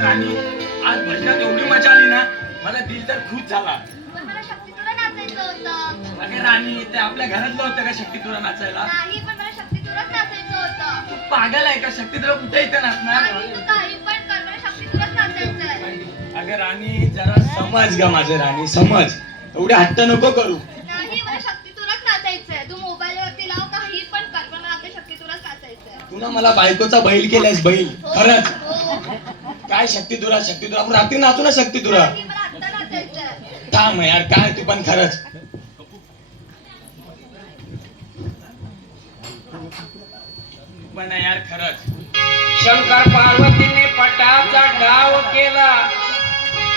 राणी, आज भजनात एवढी मजा आली ना, मला दिल तर खूप झाला. पण मला शक्ती तुला नाचायचं होतं. अगे राणी, ते आपल्या घरातलं होतं का शक्ती तुला नाचायला? नाही, पण मला शक्ती तुलाच नाचायचं होतं. तू पागल आहे का? शक्ती तुला कुठे इथे नाचणार? नाही, तू काही पण कर, मला शक्ती तुलाच नाचायचंय. अगे राणी, जरा समज ग माझे राणी, समज. एवढे हट्ट नको करू. नाही, मला शक्ती तुलाच नाचायचंय. तू मोबाईल वरती लाव, काही पण कर, पण मला आपल्या शक्ती तुलाच नाचायचंय. तू ना मला बायकोचा बैल केलास, बैल. हो, खरंच. हो. काय शक्ती तुला, शक्ती तुला. आपण रात्री नाचू ना शक्ती तुला. नाही, मला आत्ता नाचायचंय. थांब यार, काय तू पण खरंच. पण यार खरंच. शंकर पार्वतीने पटाचा डाव केला.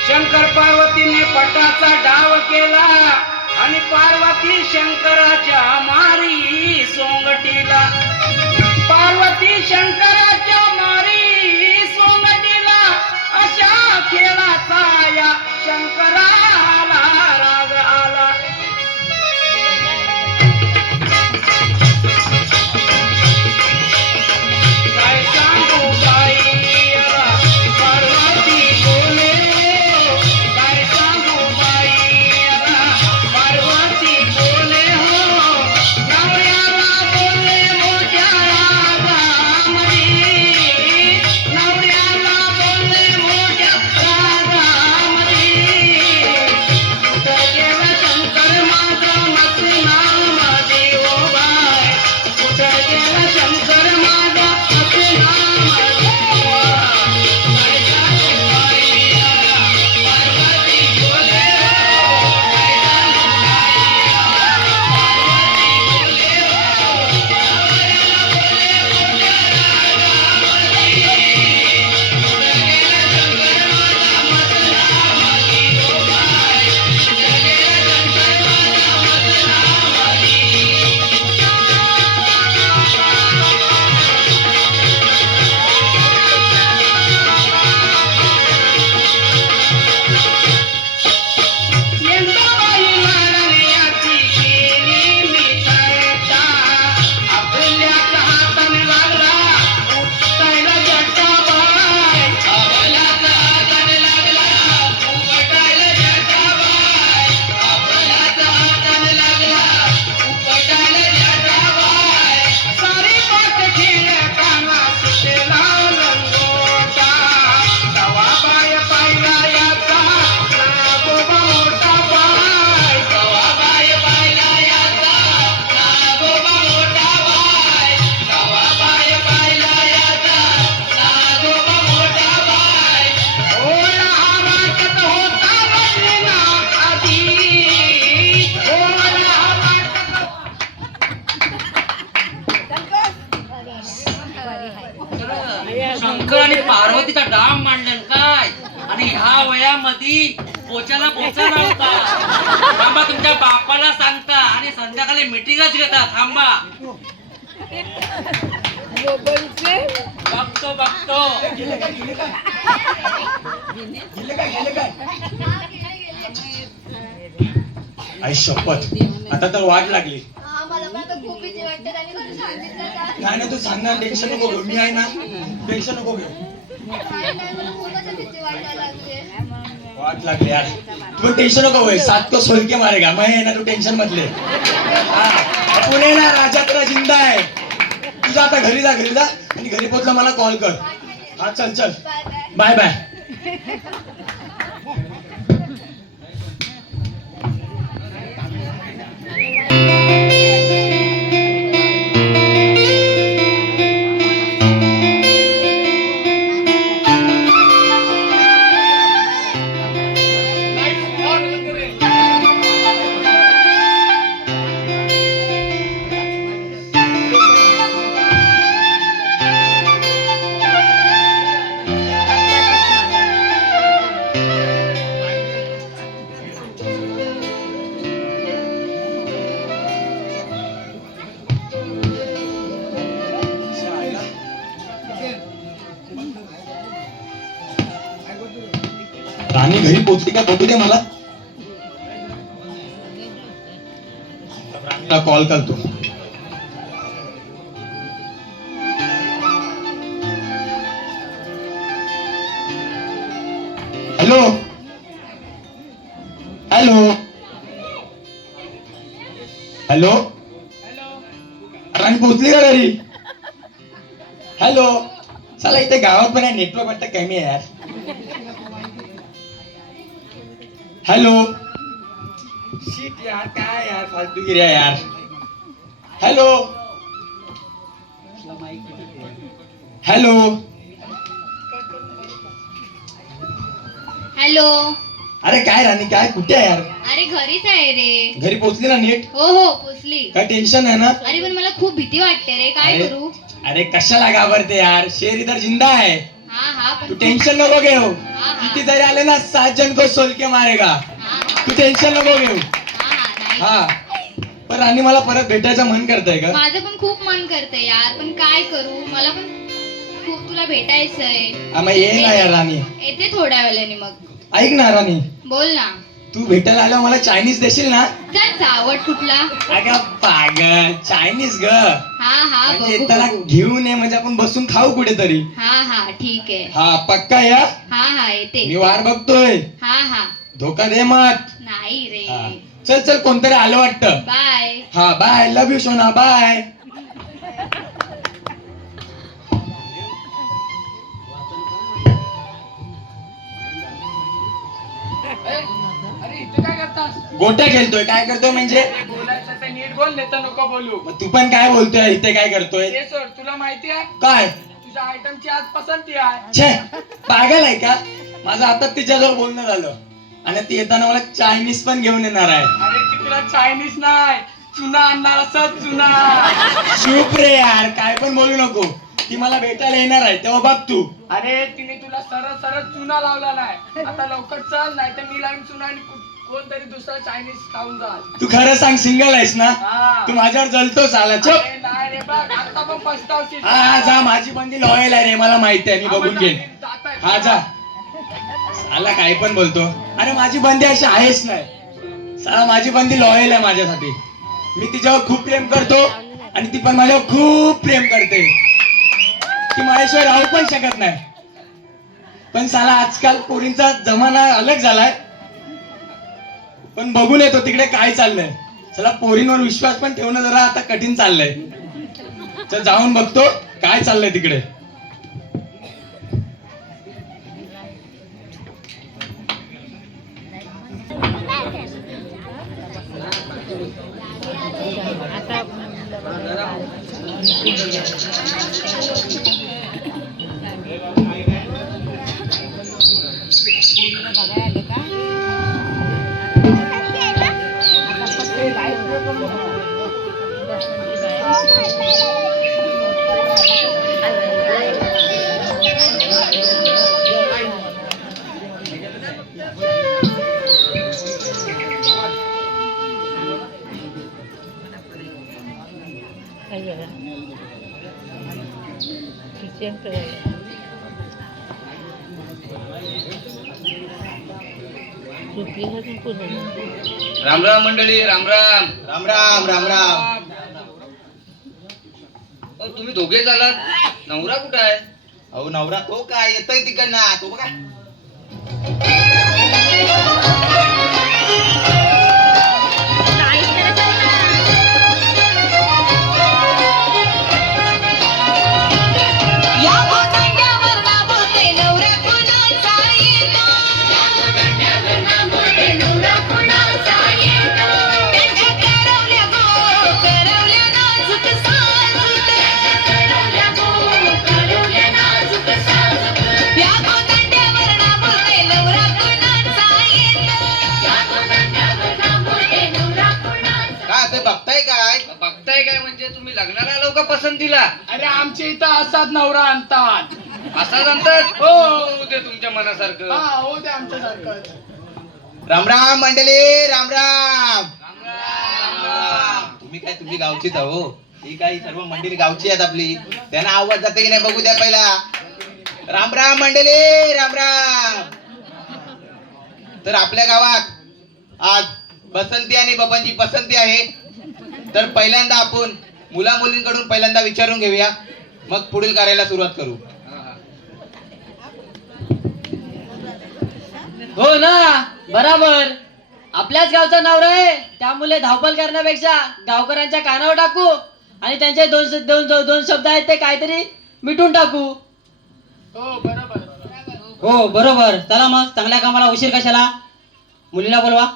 शंकर पार्वतीने पटाचा डाव केला आणि पार्वती शंकराच्या मारी सोंगटीला. पार्वती शंकराच्या मारी सोंगटीला. अशा खेळाचा या शंकराला राग आला. काय सांगू बाईला पार्वती बोले. काय सांगू बाईला पार्वती बोले हो. नवऱ्याला बोलले मोठ्या रागामध्ये. नवऱ्याला बोलले मोठ्या रागामध्ये. कुठं गेला शंकर माझा मसनामध्ये ओ बाय. कुठं गेला शंकर माझा शंकर आणि पार्वतीचा डाम मांडलं काय. आणि ह्या वयामध्ये पोचाला पोचा नव्हता. थांबा, तुमच्या बापाला सांगता आणि संध्याकाळी मिटिंगच घेता. थांबा, बघतो बघतो. गेले काय? गेले काय? आई शपथ, आता तर वाट लागली. हा, मला पण आता खूप भीती वाटते. त्यांनी खरं सांगितलं का? नाही तू सांगणार, टेन्शन नको घेऊ. मी आहे ना, टेन्शन नको घेऊ. नाही, नाही, मला खूप आता भीती वाटायला लागली. वाट लागली यार. तू टेन्शन नको होय. 7 को सोल के मारेगा मैं है ना, तू टेन्शन मधले. पुणे ना राजा तुला जिंदा आहे. तुझा आता घरी जा, घरी जा आणि घरी पोहोचला मला कॉल कर. हा चल चल, bye bye. Bye bye. Rani घरी पोहोचली का बघू दे मला. राणीला कॉल करतो. हॅलो हॅलो हॅलो राणी पोहोचली का घरी? हॅलो चला इथे गावात पण नेटवर्क वाटतं कमी आहे यार. हॅलो शीट यार काय यार फालतूगिरी आहे यार. Hello hello hello. अरे काय राणी काय कुठे आहे यार? अरे घरीच आहे रे. घरी पोहोचली ना नीट? हो हो पोचली. काय टेन्शन आहे ना? अरे पण मला खूप भीती वाटते रे, काय अरे करू? अरे कशाला घाबरते यार, शेर इधर जिंदा है. हा हा तू पण टेन्शन नको घेऊ. हा. किती जरी आले ना 7 जण को सोल के मारेगा. हा तू टेन्शन नको घेऊ. नाही. हा पण राणी मला परत भेटायचं मन करतंय का? माझं पण खूप मन करतंय यार, पण काय करू, मला पण खूप तुला भेटायचंय. मग ये ना यार राणी. येते थोड्या वेळाने मग. ऐक ना राणी, बोल ना. तू भेटायला आल्यावर मला चायनीज देशील ना? चल चावट कुठला? अगं पागल चायनीज ग. हा हा म्हणजे बघू त्याला बघू. घेऊन ये म्हणजे आपण बसून खाऊ कुठेतरी. हा हा ठीक आहे. हा पक्का या. हा हा येते. मी वाट बघतोय. हा हा धोका दे मत. नाही रे. हा. चल चल कोणतरी आलं वाटतं. बाय. हा बाय लव यू सोना बाय. अरे इथे काय करतास? गोट्या खेळतोय काय करतोय म्हणजे? बोलायचं ते नीट बोल, नाही तर नको बोलू. मग तू पण काय बोलतोय इथे काय करतोय? ते सोड, तुला माहिती आहे काय तुझ्या आयटमची आज पसंती आहे. छे पागल आहे का? माझं आता तिच्याजवळ बोलणं झालं आणि ती येताना मला चायनीज पण घेऊन येणार आहे. अरे ती तुला चायनीज नाही चुना आणणार असं चुना. चुप रे यार काय पण बोलू नको. ती मला भेटायला येणार आहे तेव्हा बघ तू. अरे तिने तुला सरळ सरळ चुना लावला नाही. आता लवकर चल, नाही तर मी लावीन चुना आणि कोणतरी दुसरा चायनीज खाऊन जाल. तू खरं सांग सिंगल आहेस ना? हा. तू माझ्यावर जलतोस आला चुप. अरे नाही रे बघ, आता पण पस्तावशील. हा हा जा माझी बंदी लॉयल आहे रे मला माहिती आहे मी बघून घेईन. हा जा. साला काय पण बोलतो. अरे माझी बंदी अशी आहेच नाही. साला माझी बंदी लॉयल आहे माझ्यासाठी. मी तिच्यावर खूप प्रेम करतो आणि ती पण माझ्यावर खूप प्रेम करते. ती माझ्याशिवाय राहू पण शकत नाही. पण साला आजकाल पोरींचा जमाना अलग झालाय. पण बघून येतो तिकडे काय चाललंय. चला पोरींवर विश्वास पण ठेवणं जरा आता कठीण चाललंय. चल जाऊन बघतो काय चाललंय तिकडे. राम राम मंडळी, राम राम. राम राम राम राम. तुम्ही दोघे चालात, नवरा कुठे आहे? अहो नवरा तो काय येतोय तिकडनं तो बघा. बघताय काय म्हणजे तुम्ही लग्नाला आलो का पसंतीला? अरे आमच्या इथं असाच नवरा आणतात. असा नंतर हो ते तुमच्या मनासारखं. हा हो ते आमच्यासारखं. राम राम मंडळी राम राम. राम राम, राम राम. तुम्ही काय तुमची गावचीच आहो. ही काही सर्व मंडळी गावची आहेत आपली. त्यांना आवाज जाते की नाही बघू द्या पहिला. राम राम मंडळी राम राम. तर आपल्या गावात आज बसंती आणि बबनची पसंती आहे. तर पहिल्यांदा आपण मुला मुलींकडून पहिल्यांदा विचारून घेऊया, मग पुढील कार्याला सुरुवात करू. हो ना, बराबर. आपल्याच गावचा नवरा आहे, त्यामुळे धावपल करण्यापेक्षा गावकऱ्यांच्या कानावर टाकू आणि त्यांचे दोन शब्द आहेत ते काहीतरी मिटून टाकू. हो बरोबर. हो बरोबर. चला मग, चांगल्या कामाला उशीर कशाला. मुलीला बोलवा.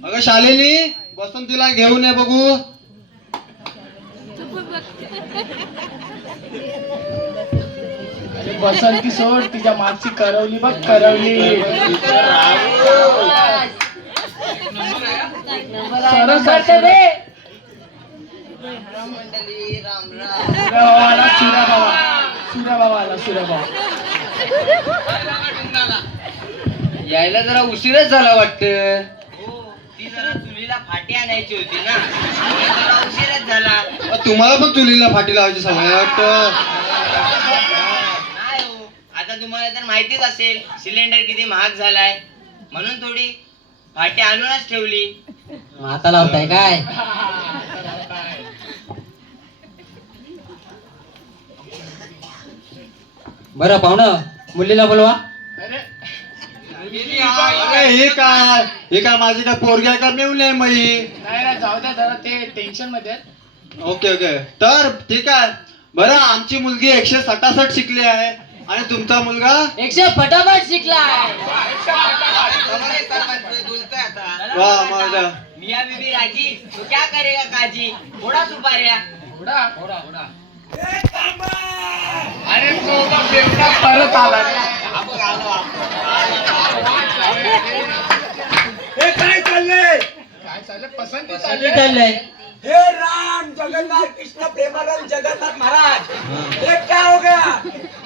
अगं शालिनी, बसंतीला घेऊन ये बघू. अरे बसंती सोड, तिच्या मागची करवली बघ, करवली. सरळ करते रे. सूर्यबाबा आला, सूर्यबाबा. यायला जरा उशीरच झाला वाटतं. ती जरा चुलीला फाटी आणायची होती ना, जरा उशीरच झाला. तुम्हाला पण चुलीला फाटी लावायची सवय आहे वाटतं. नाही हो, आता तुम्हाला तर माहितीच असेल सिलेंडर किती महाग झालाय, म्हणून थोडी फाटी आणूनच ठेवली. आता लावताय काय. बरं पाहुणं, मुलीला बोलवा. अरे अरे हे काय माझी काय पोरगी आहे का मिळून आहे मई. नाही ना, जाऊ द्या जरा, ते टेन्शन मध्ये आहेत. ओके ओके, तर ठीक आहे. बरं, आमची मुलगी 167 शिकली आहे आणि तुमचा मुलगा 100 फटाफट शिकलाय. वा मग मिया बीबी राजी, तो क्या करेगा काजी, थोडा सुपाऱ्या. उडा. अरे तो बेवडा परत आला रे. हे काय चाललंय? काय चाललं, पसंती किती चालली. चाललंय? हे राम जगन्नाथ कृष्ण प्रेमानंद जगन्नाथ महाराज, ये क्या हो गया?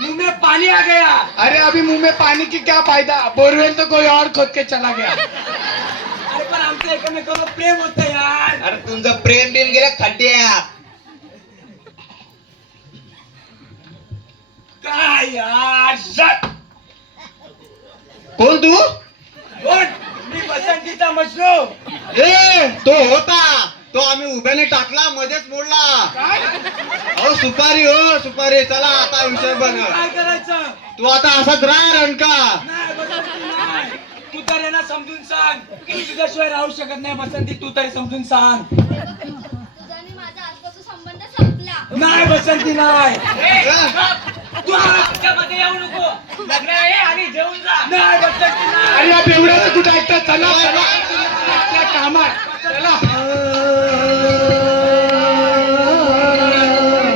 मुंह में पानी आ गया. अरे अभी मुंह में पानी की क्या फायदा, बोरवेल तो कोई और खोद के चला गया. अरे पण आमचं एकमेकावर प्रेम होतं यार. अरे तुमचं प्रेम बिल गेलं खड्ड्यात. काय यार. शट. कोण तू? कोण? मी बसंतीचा मजनू. ए तो होता, तो आम्ही उभ्याने टाकला, मध्येच मोडला. अहो सुपारी, हो सुपारी. चला आता विषय बघ. काय करायचं? तू आता असाच राह रणका. नाही बसंती नाही. तू तर यांना समजून सांग. मी तुझ्याशिवाय राहू शकत नाही बसंती, तू तरी समजून सांग. तुझा आणि माझा आजपासून संबंध संपला. नाही बसंती नाही. तू आमच्यामध्ये येऊ नको, लग्न आहे आणि जेवून जा. नाही बसंती नाही. अरे या बेवड्याचं कुठं ऐकतात. चला चला आपल्या कामात चला.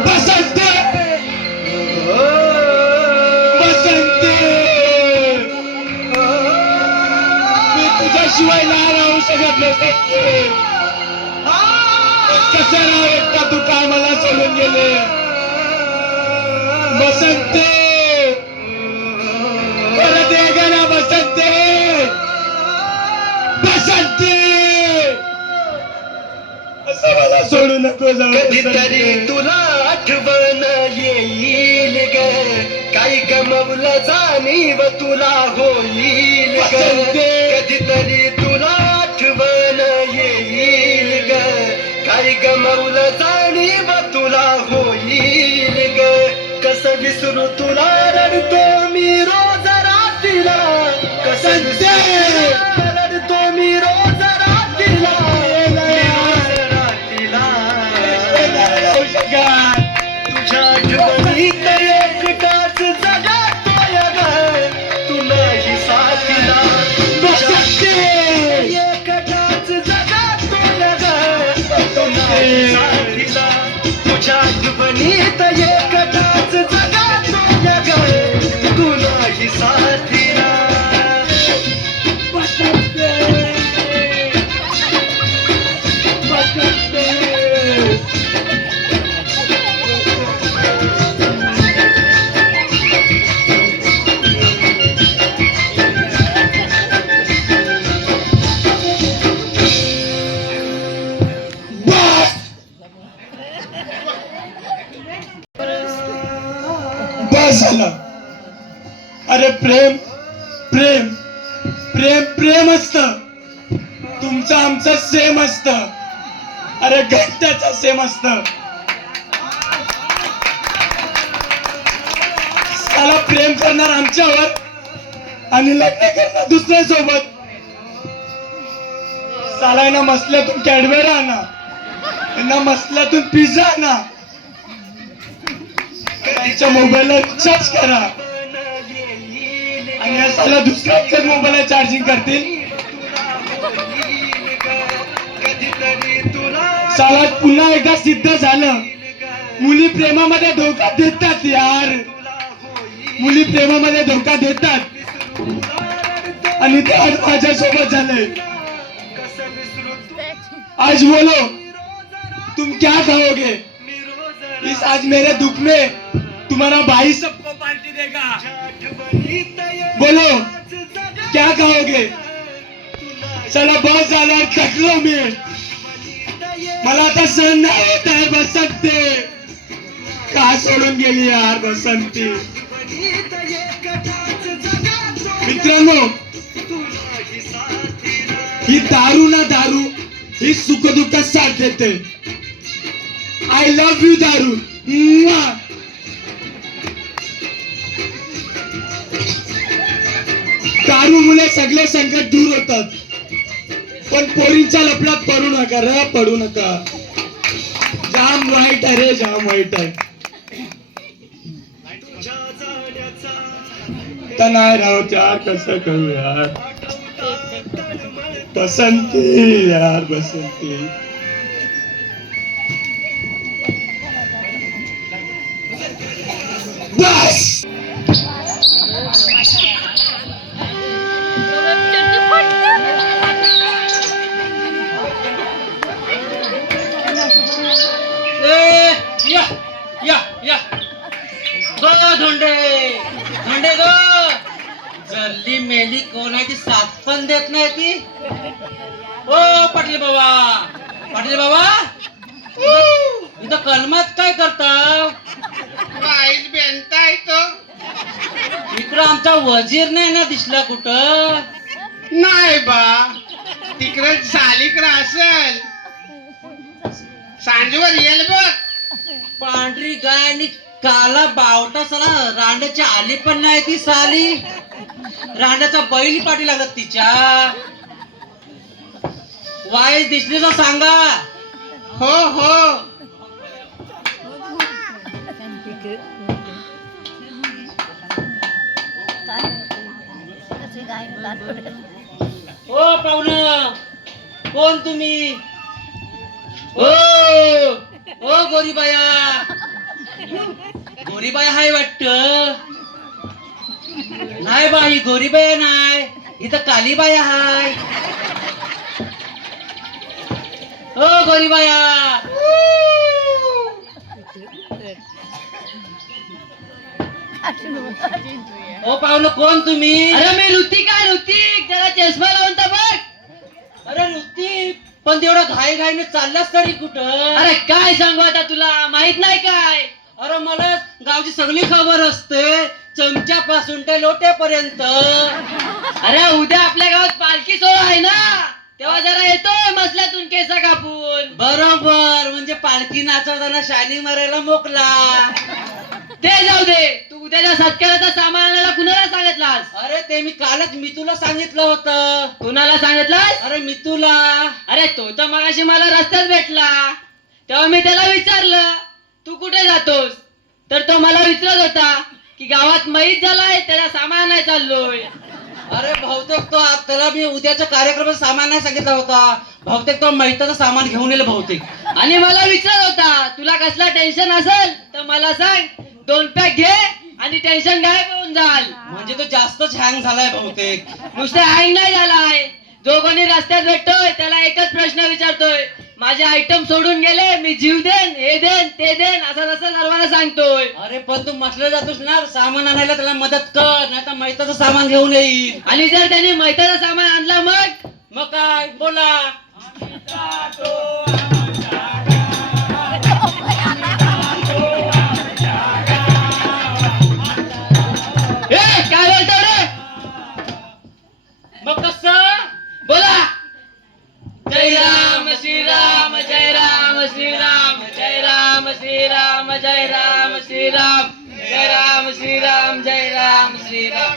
बसंती. बसंती. मी तुझ्याशिवाय नाही राहू शकत बसंती. कसं राहू एकटा तू काय मला सोडून गेले. बसंती परत ये ना बसंती. बसंती असं मला सोडू नको जाऊ. कधीतरी तुला आठवण येईल ग, काही गमवलं जाणीव तुला होईल ग. कधीतरी तुला आठवण येईल ग, काही गमवलं जाणीव तुला होईल ग. कसं विसरू तुला, रडतो मी रोज रात्रीला. कसं विसरू रडतो मी रोज रात्रीला. तुझ्या आठवणीत एकटाच जगातोय ग, तू नाही साथीला. एकटाच जगातोय ग, तू नाही साथीला. तुझ्या आठवणीत एकटाच जगातोय ग, तू नाही साथीला. बस झालं. अरे प्रेम प्रेम प्रेम प्रेम असत. तुमचं आमचं सेम असत. अरे घंट्याचं सेम असत. साला प्रेम करणार आमच्यावर आणि लग्न करणं दुसऱ्या सोबत. साला ना मसल्यातून कॅडबेरा आणा, ना मसल्यातून पिझ्झा आणा, त्यांच्या मोबाईलला रिचार्ज करा आणि या साला दुसऱ्याच्याच मोबाईलला चार्जिंग करतील. साला पुन्हा एकदा सिद्ध झालं, मुली प्रेमामध्ये धोका देतात यार, मुली प्रेमामध्ये धोका देतात आणि ते आज माझ्यासोबत झालंय. आज बोलो तुम क्या कहोगे, इस आज मेरे दुख में तुम्हारा भाई सबको पार्टी देगा. बोलो क्या कहोगे. चला बस झालं, थकलो मी, मला आता सहन नाही होत आहे. बसंती का सोडून गेली यार बसंती. मित्रांनो, ही दारू ना दारू, ही सुखदुःखात साथ देते. आय लव्ह यू दारू. दारू मुळे सगळे संकट दूर होतात, पण पोरींच्या लफड्यात पडू नका रे, पडू नका. जाम वाईट आहे रे, जाम वाईट आहे. तर नाही राहत यार, कसं करू यार. बसंती यार बसंती. बस या या या गो धोंडे धोंडे गो. जल्ली मेली कोण आहे ती, साथ पण देत नाही ती. ओ पाटील बाबा, पाटील बाबा, इथं कलमात काय करता. काहीच बेनता येतो इकडं आमचा वजीर नाही ना दिसला कुठं. नाही बा, तिकडे सालीकडे असेल, सांजवर येईल बघ. पांढरी गाय आणि काला बावटा, साला रांड्याची आली पण नाही ती साली. रांड्याचा बैल पाठी लागत तिच्या. वाईस दिसली तर सांगा. हो हो. ओ पाहुणं, कोण तुम्ही. ओ ओ गोरीबाया, गोरीबाया हाय वाटत. नाही बा, ही गोरीबाया नाही, इथं कालीबाया हाय. ओ गोरीबाया. ओ पाहुणं, कोण तुम्ही. अरे मी ऋतिक आहे, ऋतिक. जरा चष्मा लावून तर बघ. अरे ऋतिक, पण तेवढं घाई घाईने चाललास तरी कुठं. अरे काय सांगू आता तुला, माहित नाही काय. अरे मला गावची सगळी खबर असते, चमच्यापासून ते लोट्यापर्यंत. अरे उद्या आपल्या गावात पालखी सोहळा आहे ना, तेव्हा जरा येतोय मसल्यातून केस कापून. बरोबर, म्हणजे पालखी नाचवताना शायनिंग मारायला मोकला. ते जाऊ दे, तू उद्याच्या सत्काराचा सामान आणायला कुणाला सांगितलास. अरे ते मी कालच मितूला सांगितलं होतं. कुणाला सांगितलास. अरे मितूला. अरे तो तर मगाशी मला रस्त्यात भेटला, तेव्हा मी त्याला विचारलं तू कुठे जातोस, तर तो मला विचारत होता की गावात मैत झालाय, त्याला सामान नाही चाललोय. अरे बहुतेक तो त्याला मी उद्याच्या कार्यक्रमाचं सामान नाही सांगितलं होता, बहुतेक तो मैताचं सामान घेऊन येईल बहुतेक. आणि मला विचारत होता तुला कसला टेन्शन असेल तर मला सांग, 2 पॅक घे आणि टेन्शन गायब होऊन जाल. म्हणजे तो जास्तच हँग झालाय बहुतेक. नुसतं हँग नाही झालाय, जो कोणी रस्त्यात भेटतोय त्याला एकच प्रश्न विचारतोय, माझे आयटम सोडून गेले, मी जीव देन, हे देन, ते देन, असं तसं सर्वांना सांगतोय. अरे पण तू म्हटलं जातोस ना सामान आणायला, त्याला मदत कर, नाही तर मैताचं सामान घेऊन येईल. आणि जर त्यांनी मैताचं सामान आणलं मग काय बोला. काय बोलतो रे. मग कसं बोला. जय राम श्रीराम, जय राम श्रीराम, जय राम श्रीराम, जय राम श्रीराम, जय राम श्रीराम, जय राम श्रीराम.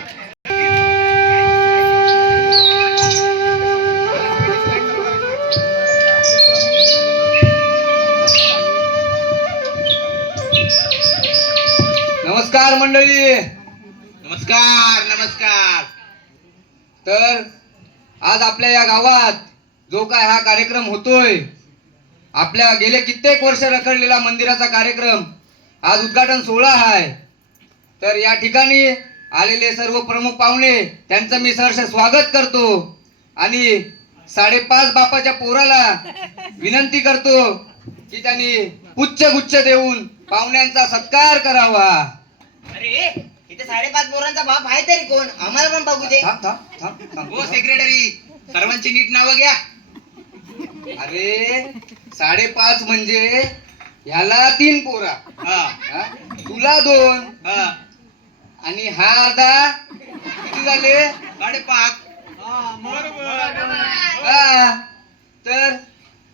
मंडळी. नमस्कार नमस्कार. तर आज आपल्या या गावात जो काय हा कार्यक्रम होतोय, आपल्या गेले कित्येक वर्ष रखडलेला मंदिराचा कार्यक्रम, आज उद्घाटन सोहळा आहे. तर या ठिकाणी आलेले सर्व प्रमुख पाहुणे त्यांचं मी सहर्ष स्वागत करतो आणि 5.5 बापाच्या पोराला विनंती करतो की त्यांनी पुच्छगुच्छ देऊन पाहुण्यांचा सत्कार करावा. अरे इथे 5.5 पोरांचा बाप आहे तरी कोण? आम्हाला पण बघू दे. थांब थांब थांब थांब. हो सेक्रेटरी, सर्वांची नीट नावं घ्या. अरे 5.5 म्हणजे ह्याला 3 पोरा, हा हा? तुला 2 हा आणि हा अर्धा, किती झाले? 5.5. हा.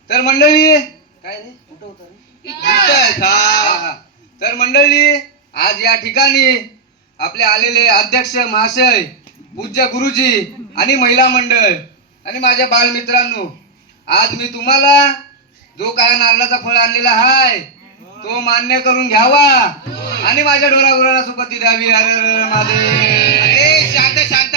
तर मंडळी काय रे? कुठं होतं रे? इथंच, हा, हा. हा. तर मंडळी, आज या ठिकाणी आपले आलेले अध्यक्ष महाशय, पूज्य गुरुजी आणि महिला मंडळ आणि माझ्या बालमित्रांनो, आज मी तुम्हाला जो काय नारळाचा फळ आणलेला आहे तो मान्य करून घ्यावा आणि माझ्या ढोरागुरांना सुपत्ती द्यावी. अरे महादेव. अरे शांत शांत.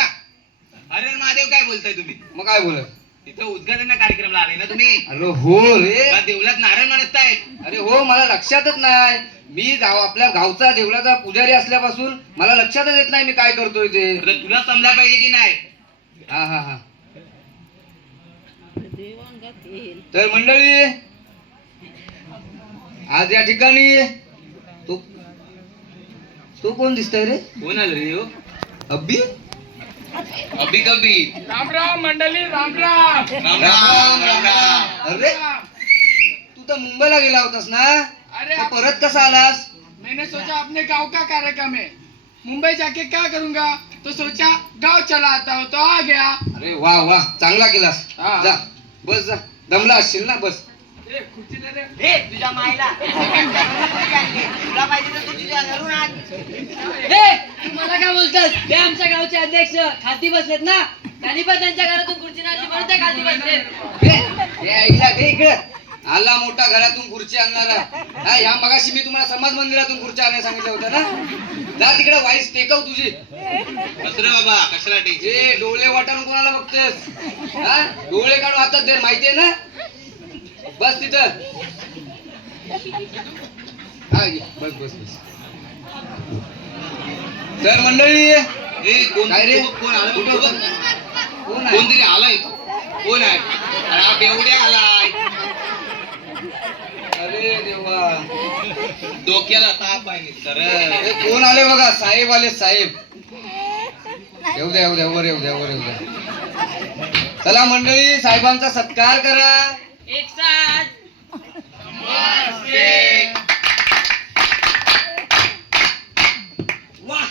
अरे महादेव काय बोलताय तुम्ही? मग काय बोलत? तिथं उद्घाटन कार्यक्रमला आले ना तुम्ही? अरे हो रे. का देवलात नारळ मानताय? अरे हो, मला लक्षातच नाही. मी आपल्या गावचा देवळाचा पुजारी असल्यापासून मला लक्षातच येत नाही मी काय करतोय ते. तुला समजा पाहिजे की नाही? हा हा हा. तर मंडळी, आज या ठिकाणी तो कोण दिसतोय रे? कोण आलं रे? अब्बी. अभी कभी. राम राम मंडळी, राम राम. राम राम राम राम. अरे तू तर मुंबईला गेला होतास ना, अरे तर परत कसा आलास? मैंने सोचा अपने गांव का कार्यक्रम है, मुंबई जाके क्या करूंगा, तो सोचा गांव चला आता हूं, तो आ गया. अरे वा वा, चांगला केलास. हा. जा बस, जा. दमला असशील ना, बस. ए, खुर्ची दे रे. हे तुझ्या मायला तुला पाहिजे तर तू तुझ्या घरून आण. तू मला काय बोलतोस? ते आमच्या गावचे अध्यक्ष खाती बसलेत ना, त्यांनी पण त्यांच्या घरातून खुर्ची आणली म्हणून त्या खाती बसलेत. हे ऐकला घे इकडे. आला मोठा घरातून खुर्ची आणणारा. हा, या मगाशी मी तुम्हाला समाज मंदिरातून खुर्ची आणायला सांगितलं होतं ना. जा तिकडे वाईस टेकव तुझी. कसरे बाबा, कशाला टेन्शन? जे डोळे वाटारून कोणाला बघतेस? हा, डोळे काढून हातात दे, माहितीये ना. बस तिथं. हा, ये. बस बस बस. तर मंडळी, ए, कोण काय रे? कोण आलं? कुठं होतं? कोण आहे? कोणतरी आलाय तो. कोण आहे? अरे हा बेवड्या आलाय. अरे देवा. डोक्याला ताप आहे सर. हे कोण आले बघा? साहेब आले, साहेब. येऊ द्या, येऊ द्या, वर येऊ द्या, वर येऊ द्या. चला मंडळी, साहेबांचा सत्कार करा. एक साथ. वाह,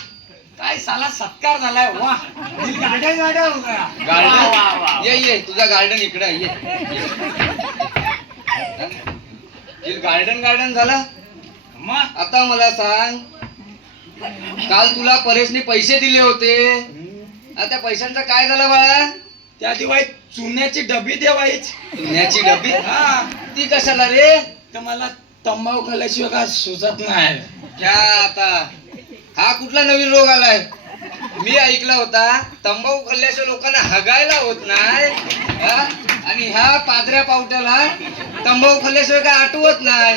काय साला सत्कार झालाय. वाह, दिल गाड्या गाड्या हो गया. वाह, वाह, गार्डन वाह. ये ये, तुझा गार्डन इकडे आहे, ये. गार्डन झाला. मग आता मला सांग, काल तुला परेशने पैसे दिले होते, आता त्या पैशांचं काय झालं बाळा? त्या दिवाळी चुन्याची डबी देवायच. चुन्याची डबी? हा, ती कशाला रे? तर मला तंबाखू खाल्ल्याशिवाय का सुचत नाही. क्या आता हा कुठला नवीन रोग आलाय? मी ऐकला होता तंबाखू खाल्ल्याशिवाय लोकांना हगायला होत नाही, हा? आणि ह्या पादऱ्या पावट्याला तंबाखू खाल्ल्याशिवाय काय आठवत नाही.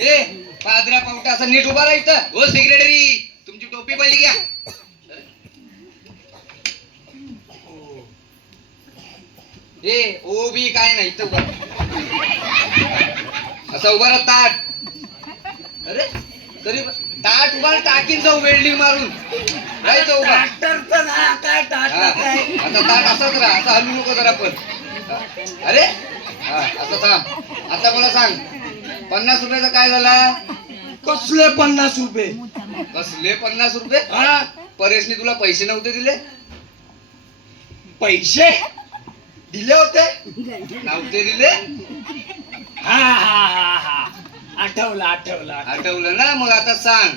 ए पादऱ्या पावट्या, असं नीट उभा राहायचं. हो सेक्रेटरी, तुमची टोपी पहिली घ्या. ए ओ बी काय नाही, इथं उभा. असं उभा राहा, ताट. अरे तरी ताट उभा, टाकीन जाऊ वेल्डिंग मारून. राहायचं उभा. डॉक्टरचं ना काय हा, टाकलं काय. आता ताट असंच राहा, असं हलू नको जरा पण. अरे हा, असं थांब. आता मला सांग, 50 रुपयाचा काय झाला? कसले 50 रुपये? कसले 50 रुपये? हा, परेशने तुला पैसे नव्हते दिले? पैसे दिले होते. नव्हते दिले? हा हा हा हा, आठवलं आठवलं. आठवलं ना? मग आता सांग,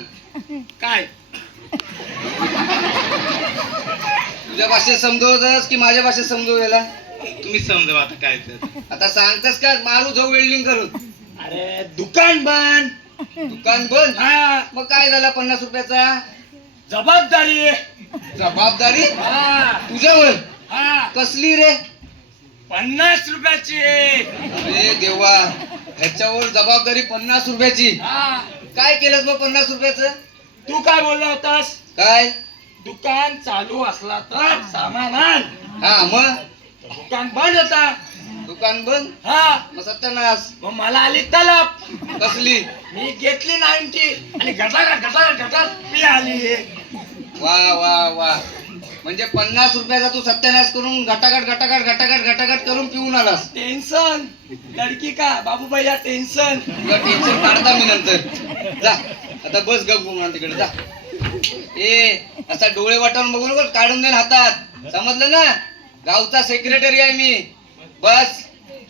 काय तुझ्या भाषेत समजवतस की माझ्या भाषेत समजव याला? तुम्ही समजा आता काय तर. आता सांगतस का मारू जाऊ वेल्डिंग करून? अरे दुकान बंद. दुकान बंद? हा, मग काय झाला 50 रुपयाचा? जबाबदारी जबाबदारी हा तुझ्यावर हा कसली रे? 50 रुपयाची अरे देवा, ह्याच्यावर जबाबदारी 50 रुपयाची. हा काय केलंस मग 50 रुपयाचं? तू काय बोलला होतास? काय? दुकान चालू असला तर सामान आण. हा मग दुकान बंद होता. दुकान बंद. हा मग सत्यानाश. मग मला आली तलब. कसली? मी घेतली 90 आणि गटागट मी आली. वा वा वा, म्हणजे 50 रुपयाचा तू सत्यानाश करून घटाघट करून पिऊन आलास. टेन्शन लडकी का बाबू भैया टेन्शन. तुला टेन्शन काढता मी नंतर. जा आता बस गप गुमान तिकडे जा. असा डोळे वाटावून बघू नको, काढून देईन हातात, समजलं ना? गावचा सेक्रेटरी आहे मी. बस,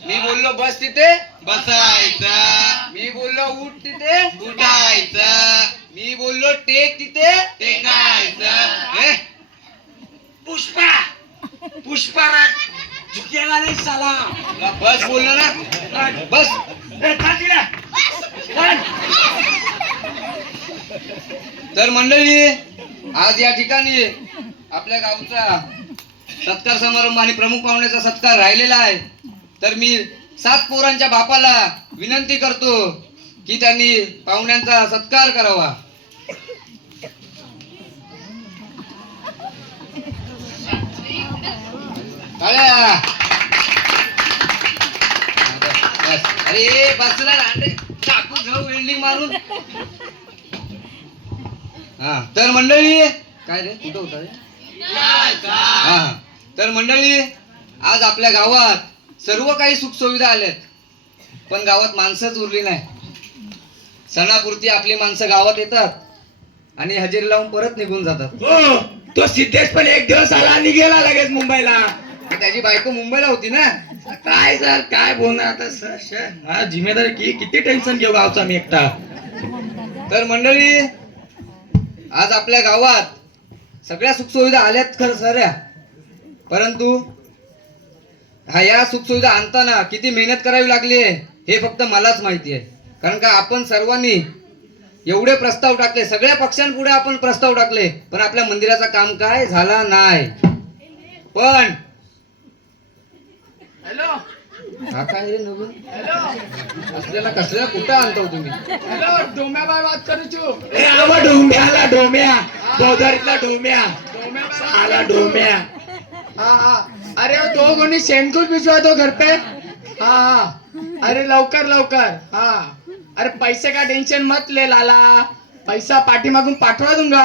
मी बोललो बस तिथे बसायचं, मी बोललो उठ तिथे उठायचं, मी बोललो टेक तिथे टेकायचं. हे? पुष्पा झुकेगा नाही साला. तुला बस बोललो ना, बस. तर मंडळी, आज या ठिकाणी आपल्या गावचा सत्कार समारंभ आणि प्रमुख पाहुण्याचा सत्कार राहिलेला आहे. तर मी 7 पोरांच्या बापाला विनंती करतो की त्यांनी पाहुण्यांचा सत्कार करावा. टाळ्या. बस. अरे बसला रांडे, चाकू घेऊ वेल्डिंग मारून. हा तर मंडळी, काय रे कुठं होता रे? हा तर मंडळी, आज आपल्या गावात सर्व काही सुखसुविधा आल्यात, पण गावात माणसंच उरली नाही. सणापुरती आपली माणसं गावात येतात आणि हजेरी लावून परत निघून जातात. हो, तो सिद्धेश पण एक दिवस आला आणि गेला लगेच मुंबईला. त्याची बायको मुंबईला होती ना. काय सर काय बोलणार आता सर. हा जिम्मेदारी किती टेन्शन घेऊ गावचा मी एकटा. तर मंडळी, आज आपल्या गावात सगळ्या सुखसुविधा आल्यात खरं साऱ्या, परंतु या सुखसुविधा आणताना किती मेहनत करावी लागली आहे हे फक्त मलाच माहिती आहे. कारण का आपण सर्वांनी एवढे प्रस्ताव टाकले, सगळ्या पक्षांपुढे आपण प्रस्ताव टाकले, पण आपल्या मंदिराचं काम काय झाला नाही. पण हॅलो हा काय रे नवीन हॅलो असलेला कसला कुठं आणतो तुम्ही? हॅलो डोम्याबाई बात करू छू. ए आवा डोम्याला डोम्या बोधारीतला डोम्या साला डोम्या. हाँ अरे वो 2 गोनी शेणकूट भिजवा दो घर पे. हाँ अरे लवकर लवकर. हाँ अरे पैसे का टेंशन मत ले लाला, पैसा पाठी मागून पाठवा दूंगा.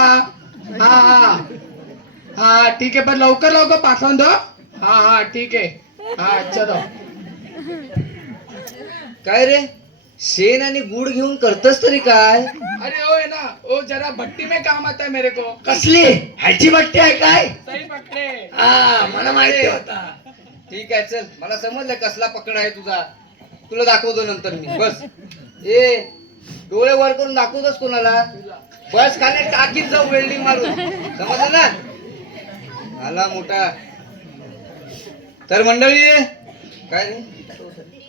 हाँ हाँ हाँ ठीक है, पर लवकर लवकर पाठवा दो. हाँ हाँ ठीक है. हाँ चलो. काय रे, शेण आणि गुड घेऊन करतस तरी काय? अरे वो है ना, वो जरा भट्टी में काम आता है मेरे को. कसली ह्याची बट्टी आहे काय? सही पकड़े. हा मला माहिती होता. ठीक आहे चल, मला समजलं कसला पकड आहे तुझा, तुला दाखवतो नंतर मी. बस ए डोळे वर करून दाखवतोस कोणाला? बस खाली टाकीत जाऊ वेल्डिंग मारून, समजलं ना? आला मोठा. तर मंडळी, काय रे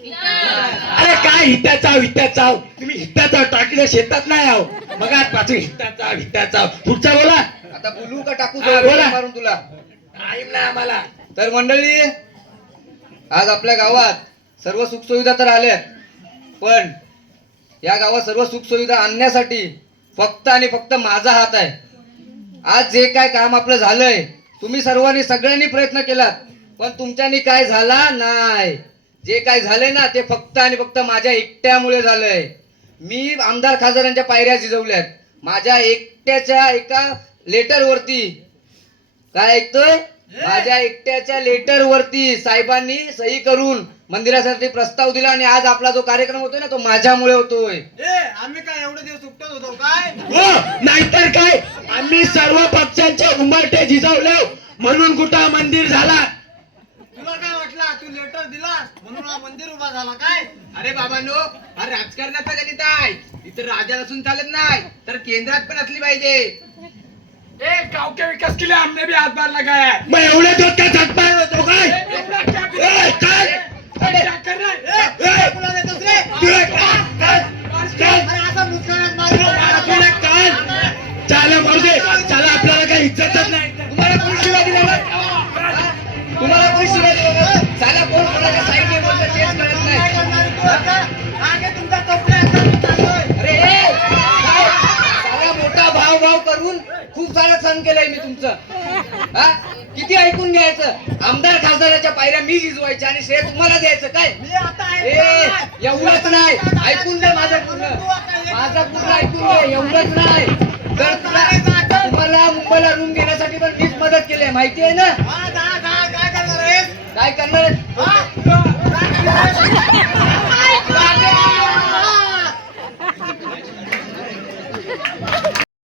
अरे काय हित्याचाव तुम्ही हित्याचाव टाकीला शेतात नाही आहो. बघा पाचू हित्याचाव पुढचा बोला. आता बोलू का टाकू हा, जाऊ बोला. welding मारून तुला? टाईम नाही आम्हाला. तर मंडळी, आज आपल्या गावात सर्व सुखसुविधा तर आल्यात, पण या गावात सर्व सुखसुविधा आणण्यासाठी फक्त आणि फक्त माझा हात आहे. आज जे काय काम आपलं झालंय, तुम्ही सर्वांनी सगळ्यांनी प्रयत्न केलात, पण तुमच्यानी काय झाला नाही. जे काय झालंय ना ते फक्त आणि फक्त माझ्या एकट्यामुळे झालंय. मी आमदार खासदारांच्या पायऱ्या झिजवल्यात. माझ्या एकट्याच्या एका लेटरवरती, काय ऐकतोय? माझ्या एकट्याच्या लेटरवरती साहेबांनी सही करून मंदिरासाठी प्रस्ताव दिला आणि आज आपला जो कार्यक्रम होतोय ना तो माझ्यामुळे होतोय. आम्ही काय एवढे दिवस उपटत होतो काय? हो नाहीतर काय, आम्ही सर्व पक्षांचे उंबरठे झिजवले म्हणून कुठं मंदिर झाला. तुला काय वाटलं? तू लेटर दिलास म्हणून हा मंदिर उभा झाला काय? अरे बाबांनो, हा राजकारणाचा गणित आहे. इथं राजा असून चालत नाही, तर केंद्रात पण असली पाहिजे. ए गांव के विकास के लिए हमने भी हाथ बार लगाया है. मग एवढे दिवस काय झटपाय होतो काय? एवढा क्या ए, काय? क्या कर रहा है? ए, तुला देतोस रे? तुला काय? अरे असा मुसळात मारू. चला मारू दे. चला शिवाय दिल्या ना? हा? तुम्हाला कोणी शिवाय दिलं ना? साला कोण कोणाच्या साईडने बोलतं तेच कळत नाही. अरे काय? साला मोठा भाव करून खूप सारं सण केलंय मी तुमचं. हा? किती ऐकून घ्यायचं? आमदार खासदाराच्या पायऱ्या मी जिजवायच्या आणि श्रेय तुम्हाला द्यायचं काय? एवढंच नाही, ऐकून घे माझं पूर्ण ऐकून घे. एवढंच नाही, तर तुम्हाला मुंबईला रूम घेण्यासाठी पण मीच मदत केली आहे, माहिती आहे ना? काय करणार